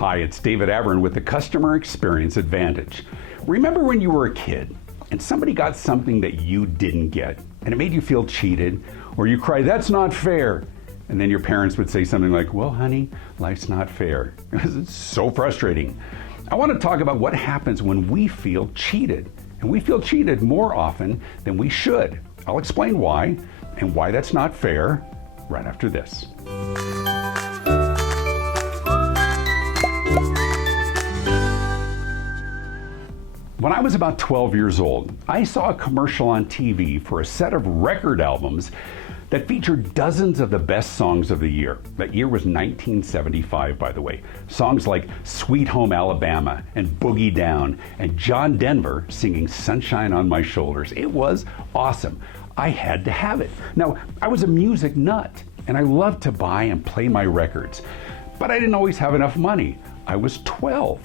Hi, it's David Avrin with the Customer Experience Advantage. Remember when you were a kid and somebody got something that you didn't get and it made you feel cheated, or you cried, "That's not fair," and then your parents would say something like, "Well, honey, life's not fair." It's so frustrating. I want to talk about what happens when we feel cheated, and we feel cheated more often than we should. I'll explain why and why that's not fair right after this. When I was about 12 years old, I saw a commercial on TV for a set of record albums that featured dozens of the best songs of the year. That year was 1975, by the way. Songs like Sweet Home Alabama and Boogie Down, and John Denver singing Sunshine on My Shoulders. It was awesome. I had to have it. Now, I was a music nut, and I loved to buy and play my records, but I didn't always have enough money. I was 12.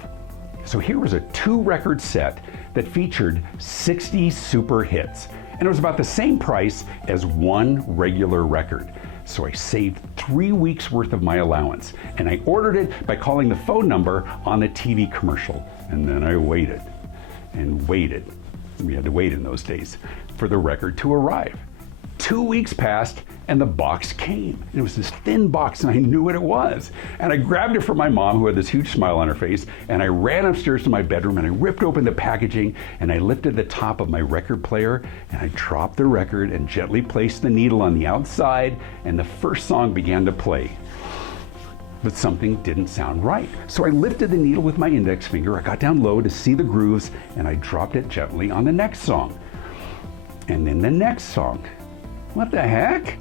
So here was a 2-record set that featured 60 super hits, and it was about the same price as one regular record. So I saved 3 weeks worth of my allowance, and I ordered it by calling the phone number on the TV commercial. And then I waited and waited. We had to wait in those days for the record to arrive. 2 weeks passed and the box came. It was this thin box and I knew what it was. And I grabbed it from my mom, who had this huge smile on her face, and I ran upstairs to my bedroom and I ripped open the packaging and I lifted the top of my record player and I dropped the record and gently placed the needle on the outside, and the first song began to play. But something didn't sound right. So I lifted the needle with my index finger, I got down low to see the grooves, and I dropped it gently on the next song. And then the next song. What the heck?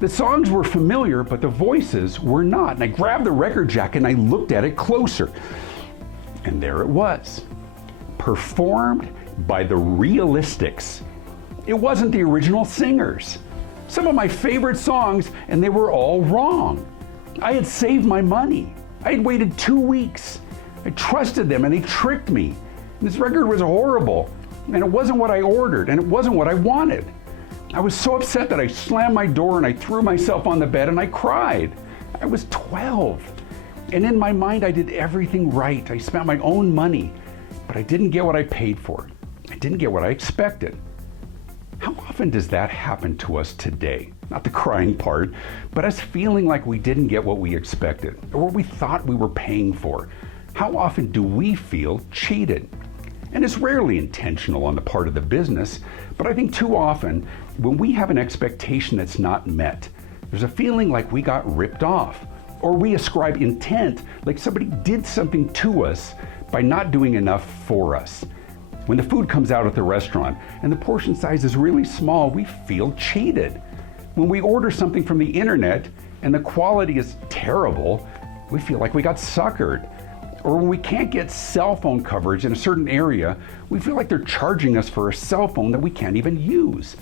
The songs were familiar, but the voices were not. And I grabbed the record jack and I looked at it closer. And there it was, performed by the Realistics. It wasn't the original singers. Some of my favorite songs, and they were all wrong. I had saved my money. I had waited 2 weeks. I trusted them and they tricked me. This record was horrible, and it wasn't what I ordered, and it wasn't what I wanted. I was so upset that I slammed my door and I threw myself on the bed and I cried. I was 12. And in my mind, I did everything right. I spent my own money, but I didn't get what I paid for. I didn't get what I expected. How often does that happen to us today? Not the crying part, but us feeling like we didn't get what we expected or what we thought we were paying for. How often do we feel cheated? And it's rarely intentional on the part of the business, but I think too often when we have an expectation that's not met, there's a feeling like we got ripped off, or we ascribe intent like somebody did something to us by not doing enough for us. When the food comes out at the restaurant and the portion size is really small, we feel cheated. When we order something from the internet and the quality is terrible, we feel like we got suckered. Or when we can't get cell phone coverage in a certain area, we feel like they're charging us for a cell phone that we can't even use.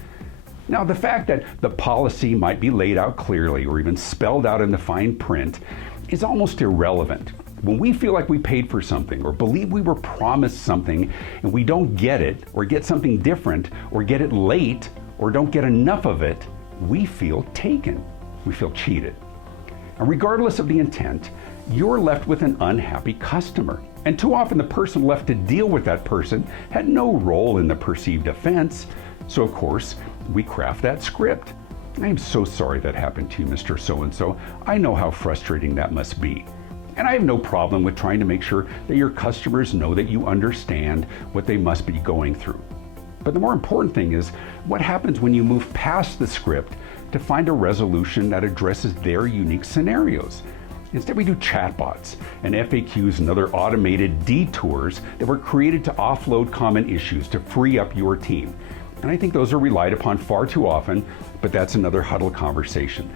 Now, the fact that the policy might be laid out clearly or even spelled out in the fine print is almost irrelevant. When we feel like we paid for something or believe we were promised something and we don't get it, or get something different, or get it late, or don't get enough of it, we feel taken. We feel cheated. And regardless of the intent, you're left with an unhappy customer. And too often the person left to deal with that person had no role in the perceived offense. So of course, we craft that script. "I am so sorry that happened to you, Mr. So-and-so. I know how frustrating that must be." And I have no problem with trying to make sure that your customers know that you understand what they must be going through. But the more important thing is what happens when you move past the script to find a resolution that addresses their unique scenarios. Instead, we do chatbots and FAQs and other automated detours that were created to offload common issues to free up your team. And I think those are relied upon far too often, but that's another Huddle conversation.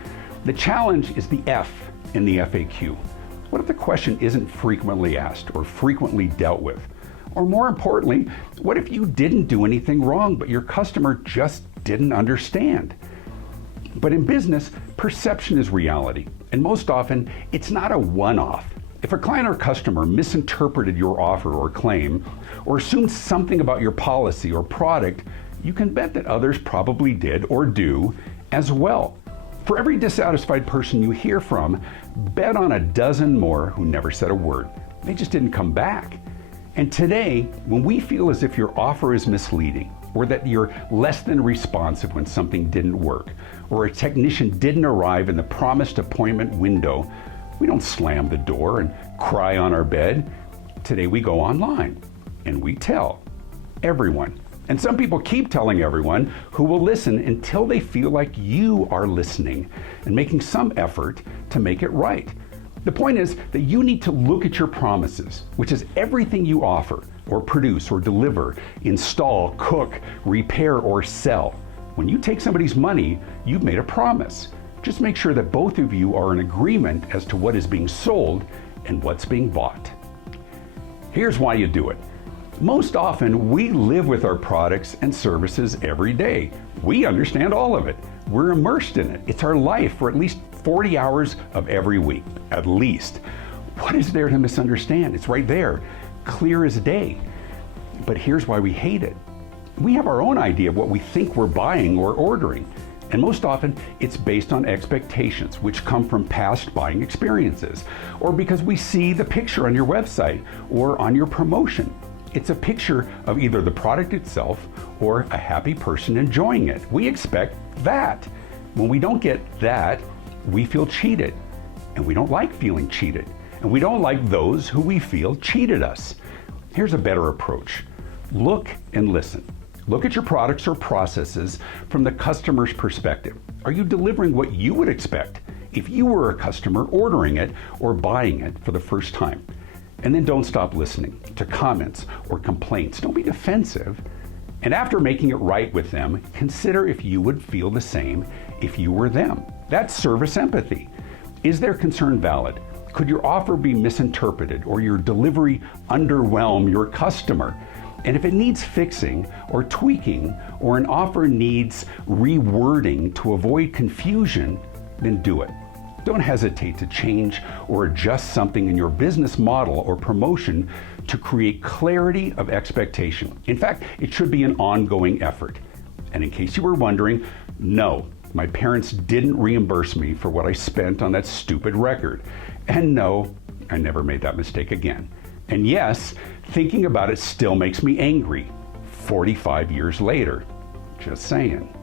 The challenge is the F in the FAQ. What if the question isn't frequently asked or frequently dealt with? Or more importantly, what if you didn't do anything wrong, but your customer just didn't understand? But in business, perception is reality, and most often, it's not a one-off. If a client or customer misinterpreted your offer or claim, or assumed something about your policy or product, you can bet that others probably did or do as well. For every dissatisfied person you hear from, bet on a dozen more who never said a word. They just didn't come back. And today, when we feel as if your offer is misleading, or that you're less than responsive when something didn't work, or a technician didn't arrive in the promised appointment window, we don't slam the door and cry on our bed. Today we go online and we tell everyone. And some people keep telling everyone who will listen until they feel like you are listening and making some effort to make it right. The point is that you need to look at your promises, which is everything you offer or produce or deliver, install, cook, repair, or sell. When you take somebody's money, you've made a promise. Just make sure that both of you are in agreement as to what is being sold and what's being bought. Here's why you do it. Most often, we live with our products and services every day. We understand all of it. We're immersed in it. It's our life for at least 40 hours of every week, at least. What is there to misunderstand? It's right there, clear as day. But here's why we hate it. We have our own idea of what we think we're buying or ordering. And most often, it's based on expectations, which come from past buying experiences, or because we see the picture on your website or on your promotion. It's a picture of either the product itself or a happy person enjoying it. We expect that. When we don't get that, we feel cheated. And we don't like feeling cheated. And we don't like those who we feel cheated us. Here's a better approach. Look and listen. Look at your products or processes from the customer's perspective. Are you delivering what you would expect if you were a customer ordering it or buying it for the first time? And then don't stop listening to comments or complaints. Don't be defensive. And after making it right with them, consider if you would feel the same if you were them. That's service empathy. Is their concern valid? Could your offer be misinterpreted or your delivery underwhelm your customer? And if it needs fixing or tweaking, or an offer needs rewording to avoid confusion, then do it. Don't hesitate to change or adjust something in your business model or promotion to create clarity of expectation. In fact, it should be an ongoing effort. And in case you were wondering, no, my parents didn't reimburse me for what I spent on that stupid record. And no, I never made that mistake again. And yes, thinking about it still makes me angry 45 years later. Just saying.